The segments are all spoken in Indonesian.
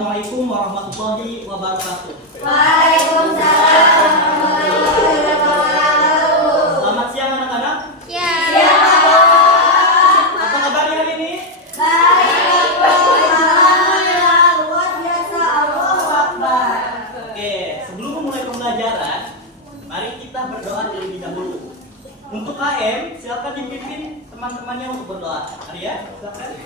Assalamualaikum warahmatullahi wabarakatuh. Waalaikumsalam warahmatullahi wabarakatuh. Selamat siang anak-anak. Siang. Apa kabar hari ini? Baik. Alhamdulillah, luar biasa. Allahu Akbar. Oke, sebelum memulai pembelajaran, mari kita berdoa terlebih dahulu. Untuk KM, silakan dipimpin teman-temannya untuk berdoa. Mari ya, silakan.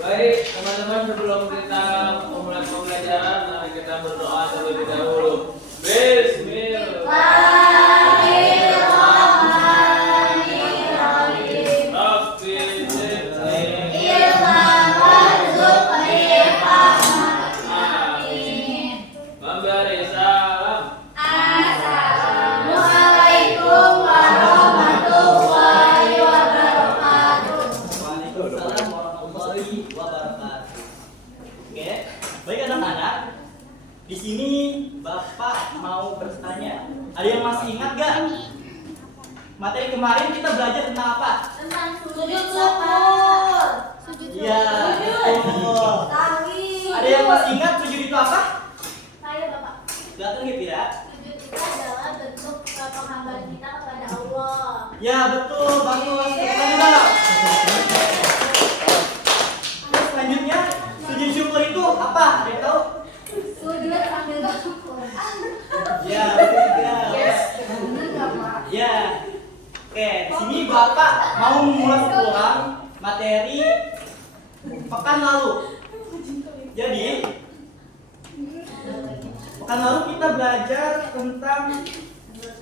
Baik, teman-teman, sebelum kita memulai pembelajaran, mari kita berdoa terlebih dahulu. Bismillahirrahmanirrahim. Rabbi zidni Ilham warzuqni fahman. Amin. Memberi salam. Assalamualaikum warahmatullahi wabarakatuh. Waalaikumsalam warahmatullahi wabarakatuh. Oke, baik anak-anak. Di sini Bapak mau bertanya. Ada yang masih ingat gak? Materi kemarin kita belajar tentang apa? Tentang sujud syukur. Iya, betul. Tawi. Ada yang masih ingat sujud itu apa? Saya Bapak. Silakan gitu ya. Sujud itu adalah bentuk penghambaan kita kepada Allah. Ya betul, bagus. Kita juga. Terus selanjutnya, sujud syukur itu apa? Ada yang tahu? Sujud sambil bersyukur. Ya, betul juga. Ya. Oke, di sini Bapak mau mengulas ulang materi pekan lalu. Jadi, pekan lalu kita belajar tentang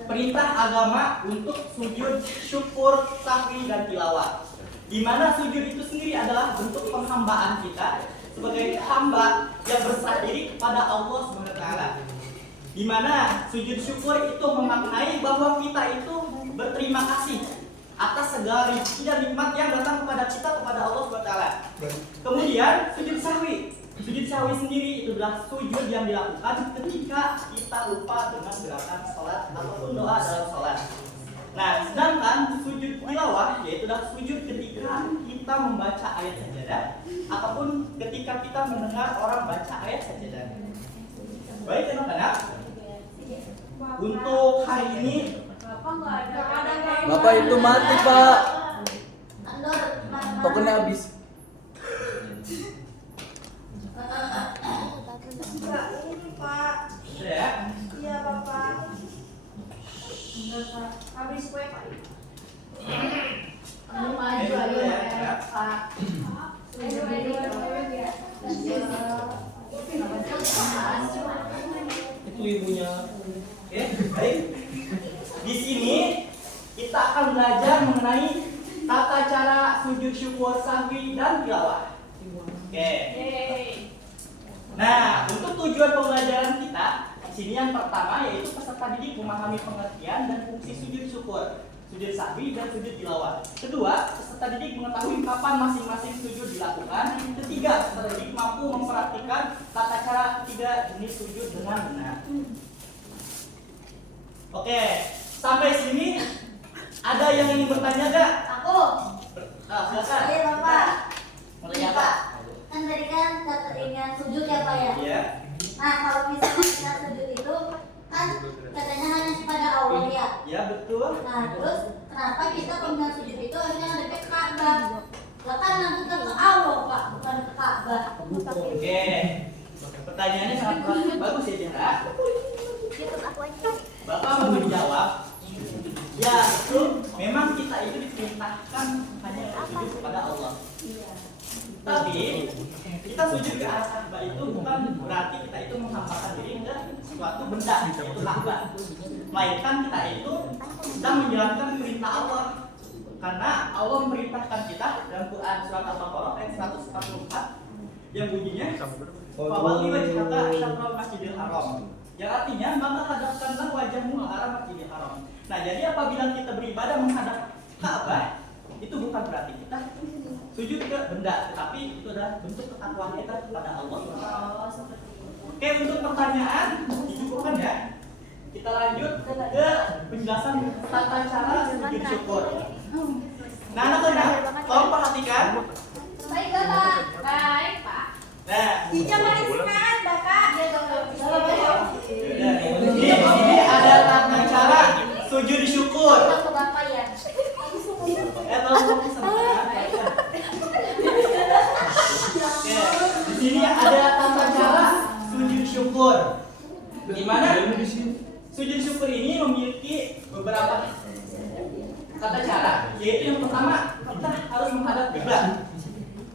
perintah agama untuk sujud syukur, sahwi, dan tilawah. Di mana sujud itu sendiri adalah bentuk penghambaan kita sebagai hamba yang berserah diri kepada Allah SWT. Di mana sujud syukur itu memaknai bahwa kita itu berterima kasih atas segala rezeki dan nikmat yang datang kepada kita kepada Allah SWT. Kemudian sujud sahwi. Sujud sahwi sendiri itu adalah sujud yang dilakukan ketika kita lupa dengan gerakan sholat ataupun doa dalam sholat. Nah, sedangkan sujud tilawah yaitu adalah sujud ketika kita membaca ayat sajadah ataupun ketika kita mendengar orang baca ayat sajadah. Baik anak-anak, untuk hari ini Bapak itu mati, Pak. Andor, Tokennya habis. Ini Pak, ya. iya Bapak. Habis kue Pak. Kamu maju ayo Ya. Pak. Itu ibunya. Oke, baik. Di sini kita akan belajar mengenai tata cara sujud syukur, sahwi, dan tilawah. Oke. Nah, untuk tujuan pembelajaran kita di sini yang pertama yaitu peserta didik memahami pengertian dan fungsi sujud syukur, sujud sahwi, dan sujud tilawah. Kedua, peserta didik mengetahui kapan masing-masing sujud dilakukan. Ketiga, peserta didik mampu mempraktikkan tata cara ketiga jenis sujud dengan benar. Oke, sampai sini ada yang ingin bertanya gak? Aku. Silakan. Iya Bapak. Mau tanya apa? Kan tadi kan teringat sujud ya Pak ya. Iya. Nah kalau misalnya kita sujud itu kan katanya hanya kepada Allah ya. Ya betul. Nah terus kenapa kita kalau sujud itu harusnya ngadep ke Ka'bah? Lah kan ngadep ke Allah Pak, bukan ke Ka'bah. Oke. Pertanyaannya sangat bagus ya Jara. Bapak mau menjawab. Ya, betul. Memang kita itu diperintahkan hanya bersujud kepada Allah. Tapi kita sujud ke arah Ka'bah itu bukan berarti kita itu menghambakan diri ke suatu benda yaitu Ka'bah. Melainkan kita itu sedang menjalankan perintah Allah. Karena Allah memerintahkan kita dalam Quran surat Al-Baqarah ayat 144 yang bunyinya fawalli wajhaka syatral masjidil haram. Yang artinya maka hadapkanlah wajahmu ke arah Masjidil Haram. Nah, jadi apabila kita beribadah menghadap Ka'bah, itu bukan berarti kita sujud ke benda, tetapi itu adalah bentuk ketakwaan kita kepada Allah. Oke, untuk pertanyaan dicukupkan ya. Kita lanjut ke penjelasan tata cara sujud syukur. Nah, anak-anak, tolong perhatikan. Baik Bapak. Baik Pak. Nah, Dijamain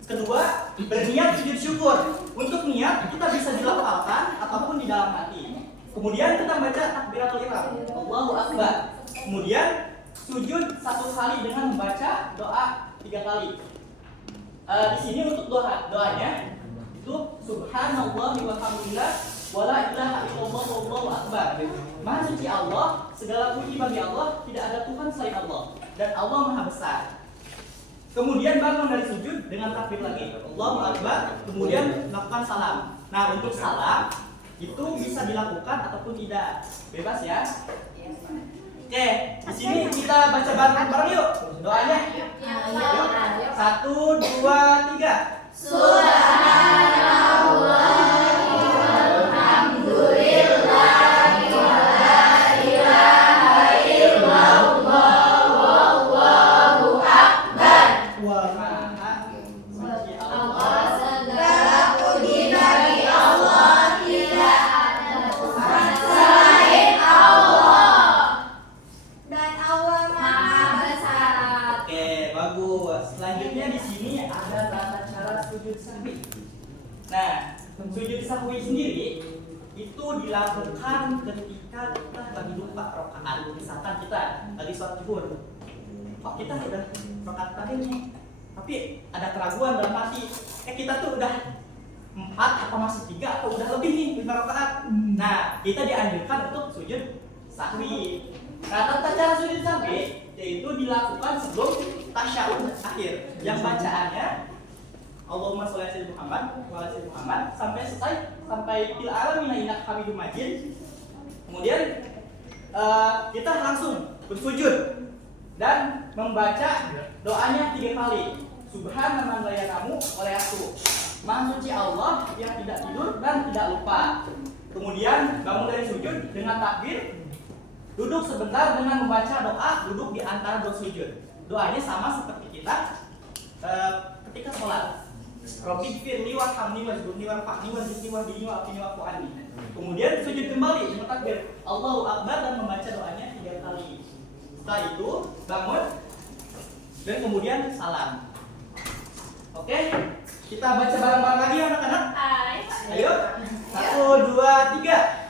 Kedua, berniat sujud syukur. Untuk niat kita bisa dilafalkan ataupun di dalam hati. Kemudian kita baca takbiratul ihram, Allahu Akbar. Kemudian sujud 1 kali dengan membaca doa 3 kali. Di sini untuk doanya itu subhanallah walhamdulillah wala ilaha illallah wallahu akbar. Maha suci Allah, segala puji bagi Allah, tidak ada Tuhan selain Allah dan Allah Maha besar. Kemudian bangun dari sujud dengan takbir lagi, Allahu Akbar, kemudian lakukan salam. Nah, untuk salam itu bisa dilakukan ataupun tidak, bebas ya. Oke, di sini kita baca bareng-bareng yuk doanya. Yuk. 1, 2, 3. Selanjutnya di sini ada tata cara sujud sahwi. Nah, sujud sahwi sendiri itu dilakukan ketika kita lagi lupa rakaat. Misalkan kita lagi sholat zuhur, kita udah rakaat terakhir nih, tapi ada keraguan dalam hati. Kita tuh udah 4 atau masih 3 atau udah lebih nih 5 rakaat. Nah, kita dianjurkan untuk sujud sahwi. Nah, tata cara sujud sahwi yaitu dilakukan sebelum tasyahud akhir, yang bacaannya Allahumma sholli ala sayyidina Muhammad wa ala sayyidina Muhammad sampai selesai, sampai fil alamin innaka hamidum majid. Kemudian kita langsung bersujud dan membaca doanya 3 kali. Subhana man la yanamu wa la yaqtu. Maha suci Allah yang tidak tidur dan tidak lupa. Kemudian bangun dari sujud dengan takbir. Duduk sebentar dengan membaca doa, duduk di antara 2 sujud. Doanya sama seperti kita ketika sholat. Rabbi firli warhamni wajburni warfa'ni wazidni wahdini wa'afini wa'fu'ani. Kemudian sujud kembali dengan takbir Allahu Akbar dan membaca doanya 3 kali. Setelah itu bangun dan kemudian salam. Oke, kita baca bareng-bareng lagi ya anak-anak. Ayo, 1, 2, 3.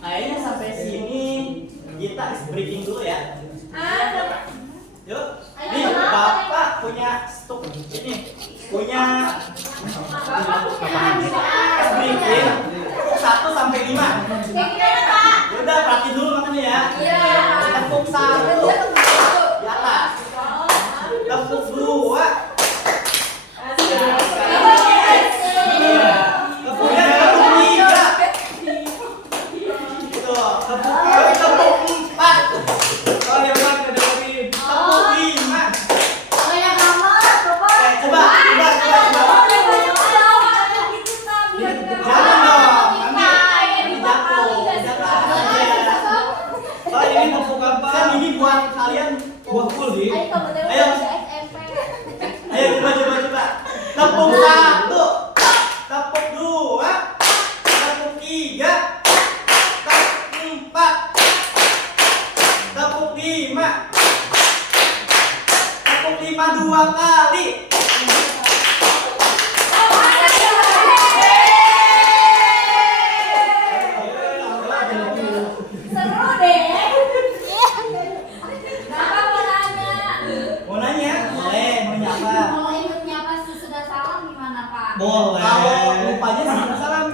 Kayaknya sampai sini kita breaking dulu ya. Yuk, nih Bapak punya stok ini, punya breaking 1 sampai 5. Udah perhatiin dulu makanya ya. Tepuk 1 di atas, tepuk 2. Ini buat kalian buat full di. Ayo coba. Tepuk 1, tepuk 2, tepuk 3, tepuk 4, tepuk 5, tepuk 5 2 kali. Boleh. Kalau lupanya sih salam.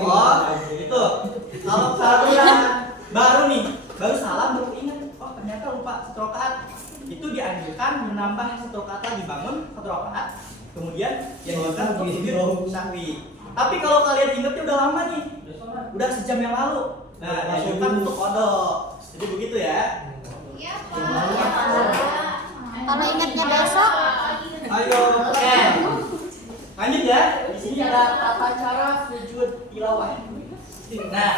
Oh, itu. Kalau kalian baru nih, baru salam baru ingat, oh ternyata lupa 1 rakaat. Itu dianjurkan menambah 1 rakaat lagi, bangun 1 rakaat. Kemudian dianjurkan untuk sujud sahwi. Tapi kalau kalian ingatnya udah lama nih, udah sejam yang lalu. Nah, dianjurkan untuk qadha. Jadi begitu ya. Iya, Pak. Kalau ingatnya besok. Ayo, oke. Lanjut ya. Di sini ada tata cara sujud tilawah. Nah,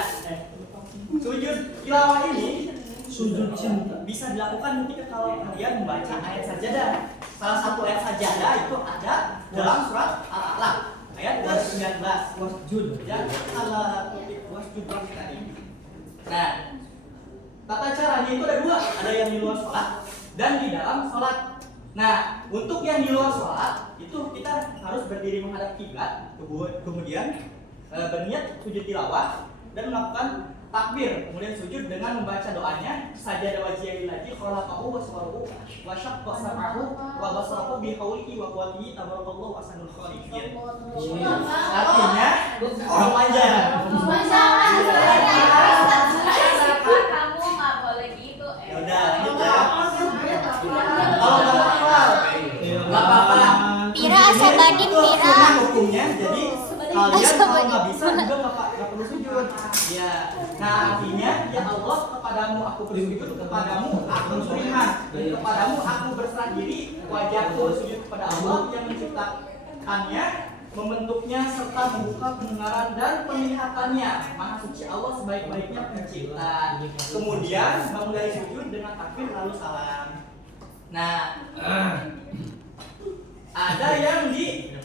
sujud tilawah ini Sujud cinta. bisa dilakukan ketika kalau kalian membaca ayat sajadah. Salah satu ayat sajadah itu ada dalam surat Al-Alaq ayat ke-19. Wasjud ya Allah wasjud tadi. Nah, tata caranya itu ada dua, ada yang di luar sholat dan di dalam sholat. Nah, untuk yang di luar sholat itu kita harus berdiri menghadap kiblat, kemudian berniat sujud tilawah dan melakukan takbir, kemudian sujud dengan membaca doanya sajada wajhihi lillazi khalaqahu wa sawwarahu wa syaqqa sam'ahu wa basarahu bi haulihi wa quwwatihi tabarakallahu ahsanul khaliqin. Artinya orang panjang. Kamu nggak boleh gitu. Ya udah, gitu ya. Kalau nggak hafal, nggak apa-apa. Pira asabadin Itu pira. sunnah hukumnya, jadi kalian kalau nggak bisa juga nggak perlu sujud. Ya, nah artinya ya Allah kepadamu aku bersujud, kepadamu aku beriman, dan kepadamu aku berserah diri, wajahku sujud kepada Allah yang menciptakannya, membentuknya serta membuka pendengaran dan penglihatannya. Maha suci Allah sebaik-baiknya pencipta. Kemudian bangun dari sujud dengan takbir lalu salam. Nah, ada yang di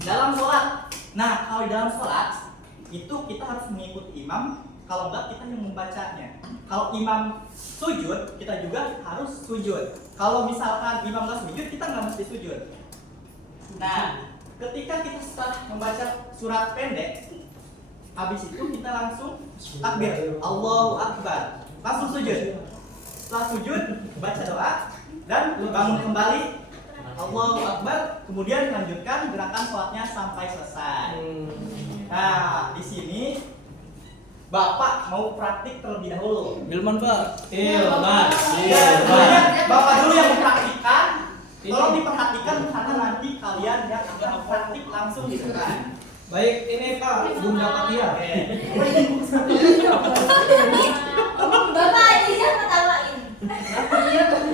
dalam sholat. Nah, kalau di dalam sholat itu kita harus mengikuti imam. Kalau enggak kita yang membacanya. Kalau imam sujud, kita juga harus sujud. Kalau misalkan imam nggak sujud, kita nggak mesti sujud. Nah, ketika kita setelah membaca surat pendek, habis itu kita langsung takbir, Allahu Akbar, langsung sujud. Setelah sujud, baca doa dan bangun kembali, Allahu Akbar, kemudian lanjutkan gerakan sholatnya sampai selesai. Nah, di sini Bapak mau praktik terlebih dahulu. Bilman Pak. Ya, sebenarnya Bapak dulu yang mempraktikkan. Tolong diperhatikan karena nanti kalian yang akan praktik langsung gitu kan. Baik, ini Pak Bunda Fatia. Bapak aja yang ketawain.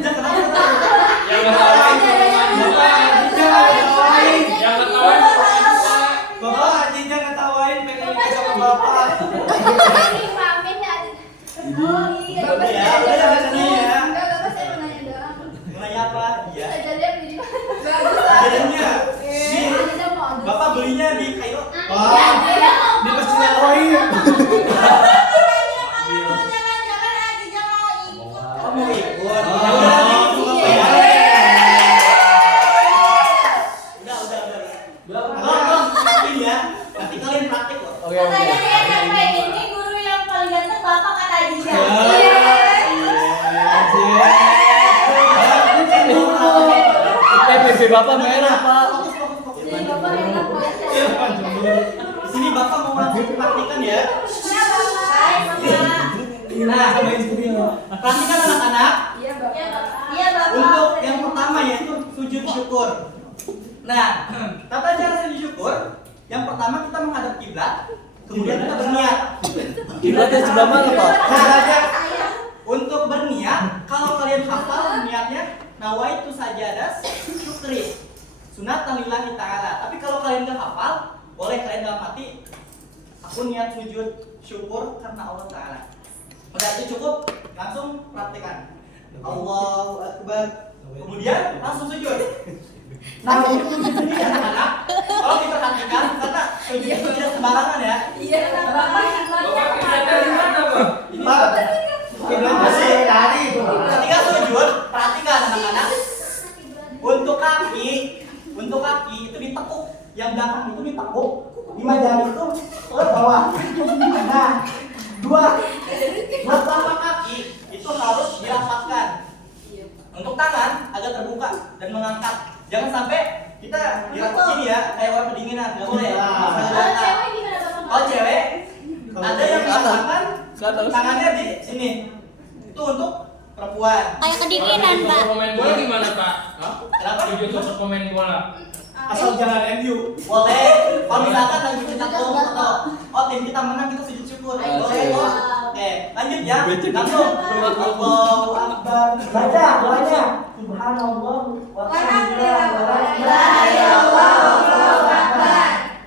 Jangan kenapa. Yang ketawain yang ketawain Bapak aja ngetawain pengen ikut sama Bapak. Ini mamin ya. Oh iya. Ya, udah ya bacanya ya. Enggak, Bapak saya mau nanya doang. Mulai apa? Iya. Sajadah beli bagus. Jadinya, nih, Bapak belinya di Kairo. Di Masjid Al-Qaim. Kamu ikut. Ya udah, ikut Bapak ya. Udah. Tolong praktekin ya. Nanti kalian praktek loh. Oke. Katanya dia sampai ini guru yang paling ganteng Bapak kata Ajiza. PB Bapak merah Pak. Jadi Bapak enak banget. Di sini Bapak mau langsung praktikan ya. Nah, Nah, praktikan anak-anak. iya Bapak. Iya Bapak. Untuk yang pertama yaitu sujud syukur. Nah, tata cara sujud syukur, yang pertama kita menghadap kiblat, kemudian kita berniat. Kiblatnya sebelah mana Pak? Caranya untuk berniat, kalau kalian hafal niatnya nawaitu sajadah syukri sunatan lillahi ta'ala. Tapi kalau kalian nggak hafal, boleh kalian dalam hati aku niat sujud syukur karena Allah Ta'ala. Udah itu cukup, langsung praktekkan Allahu Akbar, kemudian langsung sujud. Nah, untuk sujud ini anak-anak, kalau diperhatikan karena sujud itu tidak sembarangan ya. Iya Bapak. Bapak kiblatnya di mana, Pak? Ini masih tadi. Ketika sujud, perhatikan anak-anak. Untuk kaki itu ditekuk, yang belakang itu ditekuk, 5 jari itu ke bawah. Nah, dua telapak kaki itu harus dirapatkan. Untuk tangan agak terbuka dan mengangkat. Jangan sampai kita dirapat gini ya, kayak orang kedinginan, nggak boleh. Kalau cewek gimana Bapak? Kalau cewek ada yang mengatakan Ke atas. tangannya di sini. Itu untuk perempuan. Kayak kedinginan, Pak. Pemain bola gimana, Pak? Kenapa? Sujud untuk pemain bola. Asal jangan MU. Boleh. Kalau misalkan lagi kita atau tim kita menang kita sujud syukur. Boleh kok. Oke, lanjut ya. Langsung. Allahu Akbar. Baca doanya. Subhanallah wa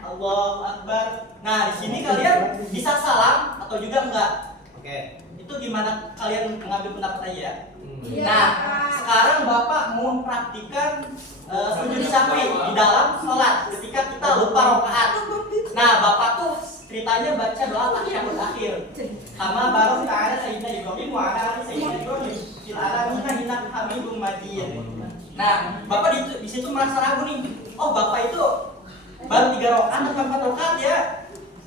Allahu Akbar. Nah, di sini kalian bisa salam atau juga enggak. Oke. Itu gimana kalian mengambil pendapat saya ya? Iya, Nah, Pak. sekarang Bapak mau praktikkan sujud syahwi di dalam sholat ketika kita lupa rakaat. Nah, Bapak tuh ceritanya baca doa tasyahud akhir. Sama baru ta'ala sayyidina Ibrahim wa ala ali sayyidina Ibrahim fil alamin innaka hamidum majid. Nah, Bapak di situ merasa ragu nih. Oh, Bapak itu baru 3 rakaat atau 4 rakaat ya?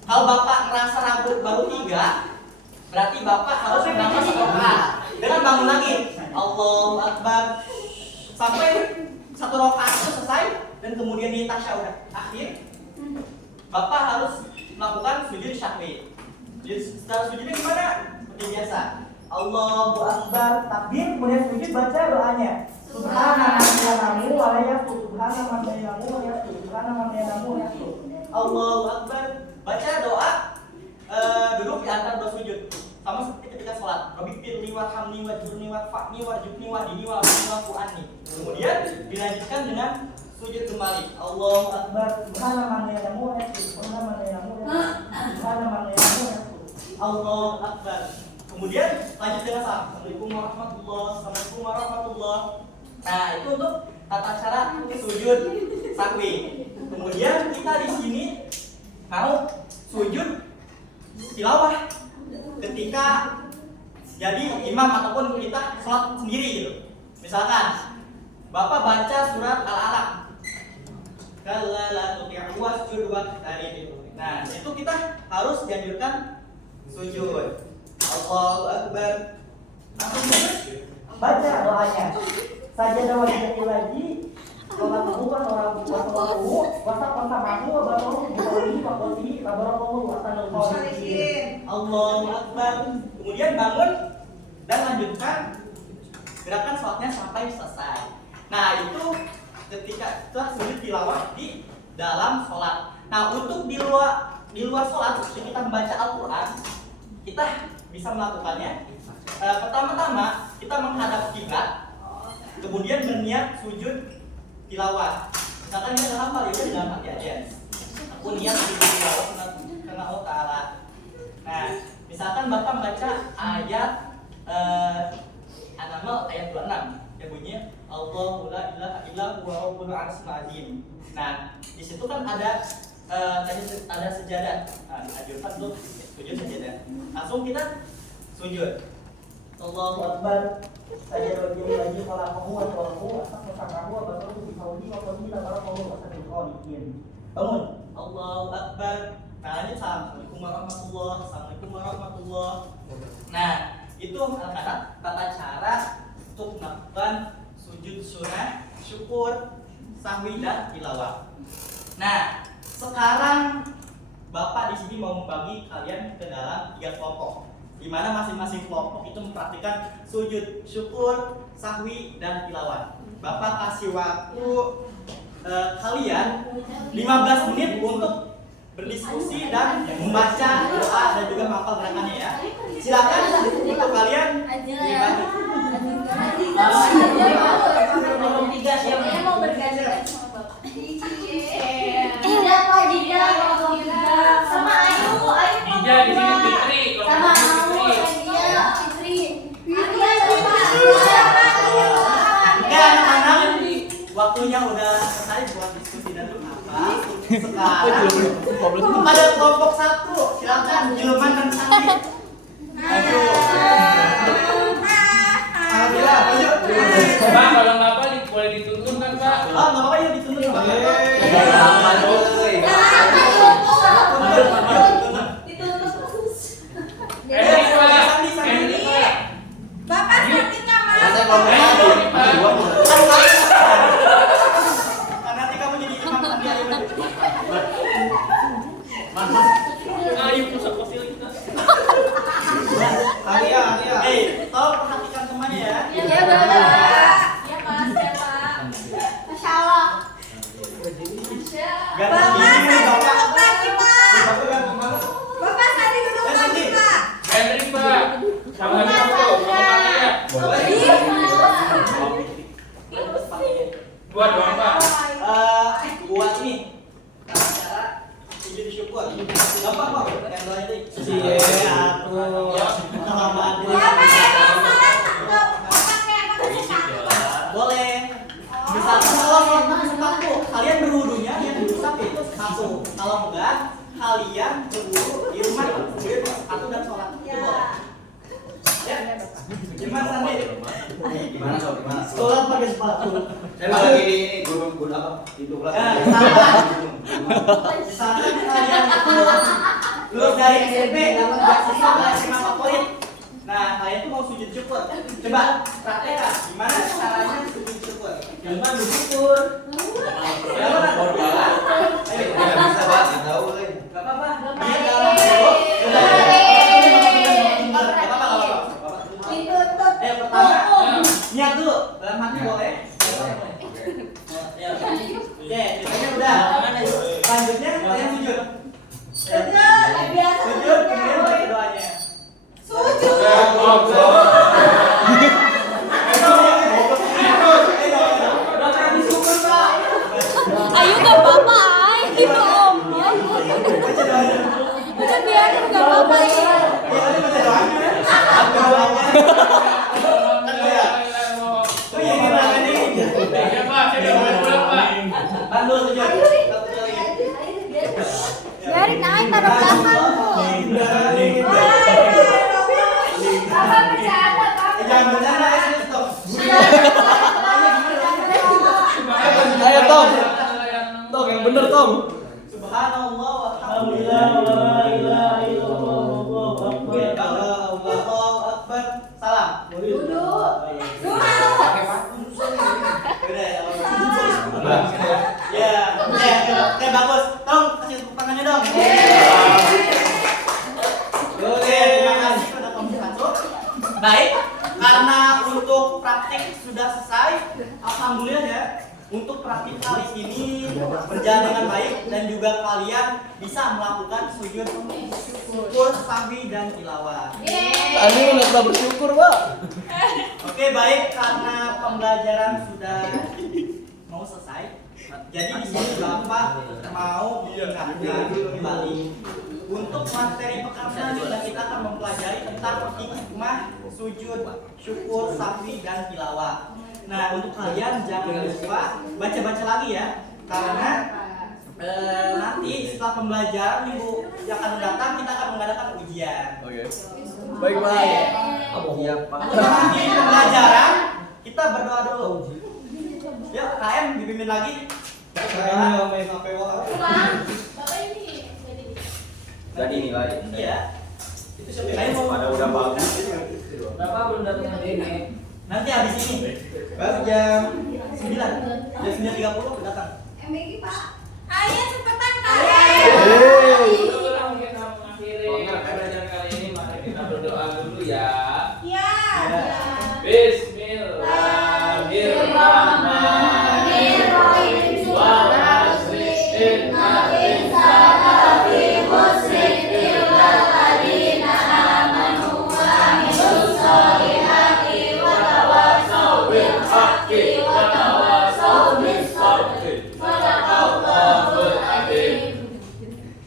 Kalau Bapak merasa ragu baru 3, berarti Bapak harus menambah 1 rakaat dengan bangun lagi. Allahu Akbar sampai 1 rakaat itu selesai dan kemudian di tasyahud akhir Bapak harus melakukan sujud syahwi. Jadi setelah sujudnya gimana? Seperti biasa. Allahu Akbar, takbir, kemudian sujud baca doanya. Subhanallah wa la yaqul subhanallah wa la yaqul subhanallah wa la yaqul. Allahu Akbar, baca doa duduk di antara 2 sujud. Sama seperti ketika sholat. Rabbi firli warhamni wajburni warfa'ni warjubni wahdini wa'afni. Kemudian dilanjutkan dengan sujud kembali. Allahu Akbar, subhanallah wa la yaqul subhanallah wa la yaqul subhanallah wa la yaqul. Allahu Akbar. Kemudian lanjut dengan salam. Assalamualaikum warahmatullahi. Nah, itu untuk tata cara sujud syahwi. Kemudian kita di sini mau sujud tilawah ketika jadi imam ataupun kita sholat sendiri gitu. Misalkan Bapak baca surat Al-Alaq. Kalla la tuti'u wasjud waqtarib. Nah, itu kita harus dianjurkan sujud. Allahu Akbar. Langsung baca doanya. Sajadah wajibul lagi. Sholat bukan orang wasallahu wasaqamahu wa barakallahu bihi wa qawlihi wa barakallahu wa sallallahu. Allahu Akbar. Kemudian bangun dan lanjutkan gerakan sholatnya sampai selesai. Nah, itu ketika setelah sujud tilawah di dalam sholat. Nah, untuk di luar sholat ketika kita membaca Al-Quran, kita bisa melakukannya. Pertama-tama kita menghadap kiblat, kemudian berniat sujud tilawah. Misalkan kita dalam hal ini dalam hati aja. Aku niat sujud tilawah karena Allah Ta'ala. Nah, misalkan Bapak baca ayat An-Naml ayat 26 yang bunyinya Allahu la ilaha illa huwa rabbul arsyil azim. Nah, di situ kan ada sejadah. Nah, dianjurkan untuk sujud sejadah. Langsung kita sujud. Allahu Akbar. Sajadah wajib lagi khalaqahu wa tawaqahu wa saqahu wa basaruhu bi qawli wa qawli la barakallahu wa sallallahu. Bangun. Allahu Akbar. Nah, ini Assalamualaikum warahmatullahi. Nah, itu anak-anak tata cara untuk melakukan sujud sunnah, syukur, sahwi dan tilawah. Nah, sekarang Bapak di sini mau membagi kalian ke dalam 3 kelompok, di mana masing-masing kelompok itu mempraktikkan sujud syukur, sahwi dan tilawah. Bapak kasih waktu kalian 15 menit untuk berdiskusi dan membaca doa dan juga menghafal gerakannya ya. Silakan untuk kalian dibagi. Nomor 3 siapa yang mau bergandengan sama Bapak? Tidak, Pak, Dija, sama Ayu Dija di sini Fitri, sama kalau Ayu, Fitri. Dija, Fitri. Oke anak-anak, waktunya udah selesai buat diskusi dan apa. Sekarang kepada kelompok 1 silakan Jilman dan Sandi. Ayo. Alhamdulillah, ayo. Pak, kalau Bapak boleh dituntun kan, Pak? Oh, nggak apa-apa ya dituntun Pak. Henry, Pak. Henry, Pak. Bapak sepertinya mas. Henry, Pak. Nanti kamu jadi imam Sandi ayo. Ayo pusat fasilitas. Alia. Tolong perhatikan semuanya ya. Ya, Bapak. Ya, Mas, ya, Pak. Masya Allah. Ganti ini Bapak. Duduk lagi, Pak. Bapak ganti mana? Bapak tadi duduk lagi, Pak. Henry, Pak. Sama Niko, sama Alia. Buat dong, Pak. Buat ini cara sujud syukur. Gampang kok. Yang doanya tadi. Cie, aku. Ya, sama Adri. Bapak kalian berburu di rumah kemudian satu dan sholat. Itu boleh. Ya. Gimana Sandi? Gimana sob? Gimana? Sholat pakai sepatu. Saya lagi di ini gunung apa? Itu kelas. Misalkan kalian itu lulus dari SMP dapat beasiswa ke SMA favorit. Nah, kalian tuh mau sujud syukur. Coba praktekkan gimana caranya sujud syukur. Gimana bersyukur? Gimana? Tidak bisa Pak, tidak tahu lagi. Gak apa-apa. Dia dalam dulu. Gak apa-apa. Ditutup. Pertama, niat dulu. Dalam hati boleh. Ya, ceritanya udah. Selanjutnya kalian sujud. Sujud, kemudian baca doanya. Sujud. Ayo gak apa-apa, ay. Gitu om. Baca doanya. Udah biarin gak apa-apa ya. Ya, udah baca doanya. Baca doanya. Oh iya, gimana nih? Ya Pak, saya udah boleh pulang Pak. Bantu sujud. Satu kali. Biarin ay taruh belakang tuh. Jangan bercanda ya, stop. Ayo Tom. Tom yang bener Tom. Subhanallah walhamdulillah wa la ilaha illallah wallahu akbar. Allahu akbar. Salam. Ya, oke bagus. Tolong kasih tepuk tangannya dong. Oke, terima kasih pada pemirsa. Baik, karena untuk praktik sudah selesai, alhamdulillah ya. Untuk praktik kali ini berjalan dengan baik dan juga kalian bisa melakukan sujud syukur, sahwi dan tilawah. Tadi udah telah bersyukur Pak. Oke, baik, karena pembelajaran sudah mau selesai. Jadi di sini Bapak mau mengingatkan kembali untuk materi pekan selanjutnya kita akan mempelajari tentang hikmah sujud, syukur, sahwi dan tilawah. Nah, untuk kalian jangan lupa baca-baca lagi ya, karena nanti setelah pembelajaran minggu yang akan datang kita akan mengadakan ujian. Oke. Baik Pak. Iya Pak. Di pembelajaran kita berdoa dulu. Yuk, KM dipimpin lagi. Jadi nilai. Iya. Itu siapa? Pada udah bagus. Bapak belum datang hari ini. Nanti habis ini baru jam 9. Jam 9.30 datang. MBG Pak. Ayo cepetan Kak. Sebelum kita mengakhiri pembelajaran kali ini, mari kita berdoa dulu ya. Ya. Bismillahirrahmanirrahim. Wal 'asri innal insana lafi khusr illa alladziina aamanu wa 'amilus sholihati wa tawassaw bil haqqi wa tawassaw bis sabri. Shadaqallahul 'adzim.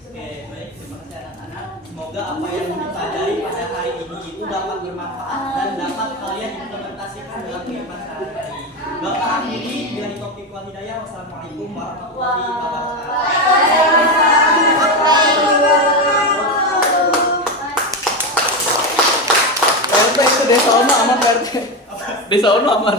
Oke, baik, terima kasih anak-anak. Semoga apa yang dipelajari pada hari ini itu dapat bermanfaat dan dapat kalian implementasikan dalam kehidupan sehari-hari. Bapak akhiri billahi taufiq wal hidayah. Wassalamualaikum warahmatullahi wabarakatuh. PRT itu desa Ono aman PRT. Desa Ono aman.